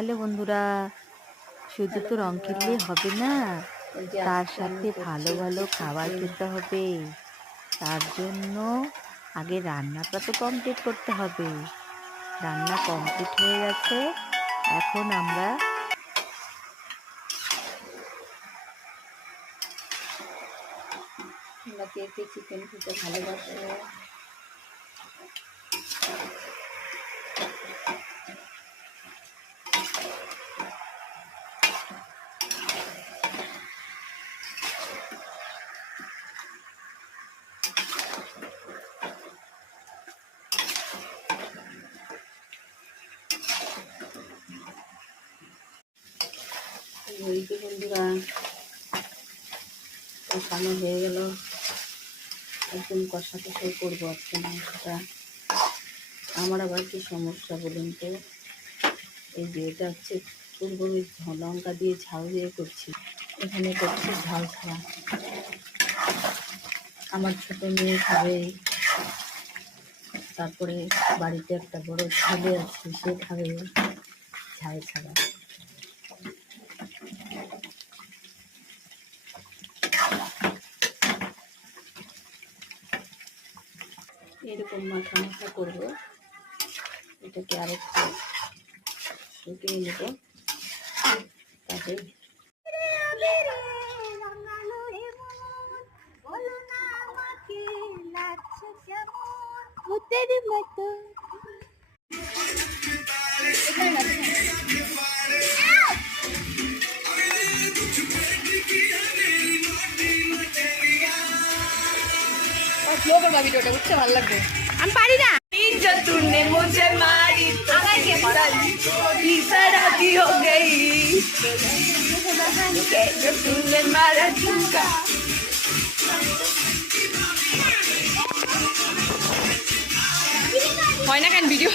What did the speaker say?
Hello বন্ধুরা, শুধু তো রং কিনলেই হবে না, তার সাথে ভালো ভালো খাবার খেতে হবে। তার জন্য আগে রান্নাটা তো কমপ্লিট করতে হবে। রান্না কমপ্লিট হয়ে গেছে। এখন আমরা কে কে চিকেন খেতে ভালোবাসে? বন্ধুরা, কষানো হয়ে গেল। একদম কষা কষাই করবো আজকে মাংসটা। আমার আবার কি সমস্যা বলুন তো, এই যে এটা হচ্ছে পূর্ব লঙ্কা দিয়ে ঝাল দিয়ে করছি, এখানে করছি ঝাল ছাড়া। আমার ছোট মেয়ে খাবে, তারপরে বাড়িতে একটা বড় ছেলে আছে, সে খাবে ঝাল ছাড়া। এরকম মাখা মাখা করবো। এটাকে আরেকটু শুকিয়ে নেব, তাতে ভিডিওটা বুঝতে ভালো লাগবে। আমি পারি না। तूने मुझे मारी शराबी हो गई, जो तूने मारा झुमका। হয় না কেন ভিডিও?